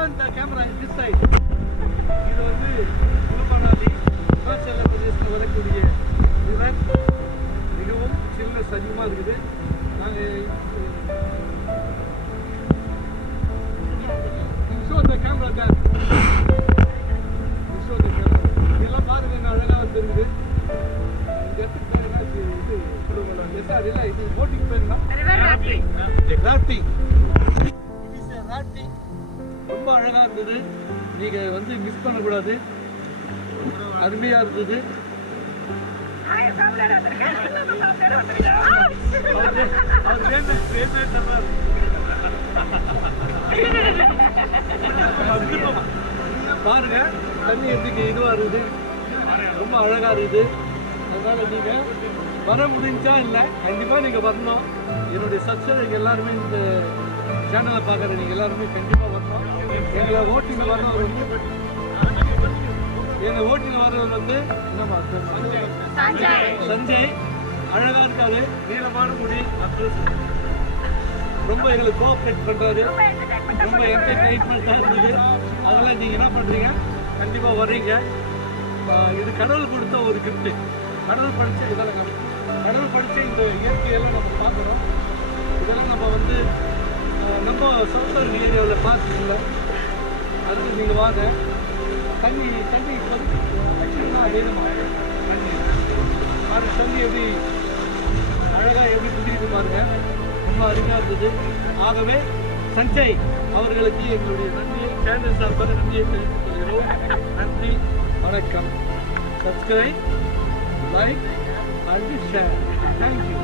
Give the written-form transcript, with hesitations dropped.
turn the camera this side. இது வந்து குலுமணாலி ஹிமாச்சல பிரதேசத்தில் வரக்கூடிய ரிவர். மிகவும் சின்ன சஜிமா இருக்குது. நாங்கள் show the camera there. show the camera. இதெல்லாம் பாருங்க என்ன அழகா வந்துருக்குது. இந்த இடத்துக்கு பேர் என்ன இது குலுமணாலி. எஸ்ஆர் இல்லை இது போட்டிங் பேர் என்ன? ராஃப்டிங். ராஃப்டிங். இது இஸ் ராஃப்டிங். ரொம்ப அழகா இருந்தது. நீங்க வந்து மிஸ் பண்ணக்கூடாது. அருமையா இருந்தது. பாருங்க தண்ணி எப்படி இதுவா இருக்குது. ரொம்ப அழகா இருக்குது. அதனால நீங்க வர முடிஞ்சா இல்லை கண்டிப்பா நீங்க வரணும். என்னுடைய சப்ஸ்கிரைபர் எல்லாருமே இந்த சேனலை பார்க்குற நீங்கள் எல்லாருமே கண்டிப்பாக வரணும். எங்களை ஓட்டிங்கில் வரவர் வந்து எங்கள் ஓட்டிங்கில் வரவர் வந்து என்னம்மா சஞ்சய். அழகாக இருக்காரு, நீளமான முடி, ரொம்ப எங்களுக்கு கோஆப்ரேட் பண்ணுறாரு. ரொம்ப என்டர்டைன்மெண்ட்டாக இருந்தது. அதெல்லாம் நீங்கள் என்ன பண்ணுறீங்க, கண்டிப்பாக வர்றீங்க. இது கடவுள் கொடுத்த ஒரு கிஃப்ட்டு. கடவுள் படித்த இதெல்லாம் கடவுள் படித்த இந்த இயற்கையெல்லாம் நம்ம பார்க்குறோம். இதெல்லாம் நம்ம வந்து நம்ம சவுத்தர் ஏரியாவில் பார்த்துக்கல. அதுக்கு நீங்கள் வாங்க. தண்ணி தண்ணினா வேணுமா தண்ணி பாருங்க. தண்ணி எப்படி அழகாக எப்படி குடிக்குது பாருங்க. ரொம்ப அருமையாக இருந்தது. ஆகவே சஞ்சய் அவர்களுக்கு எங்களுடைய நன்றியை சேனல் சார்பாக நன்றியை தெரிவித்துக் கொள்கிறோம். நன்றி, வணக்கம். Subscribe, like and share. Thank you.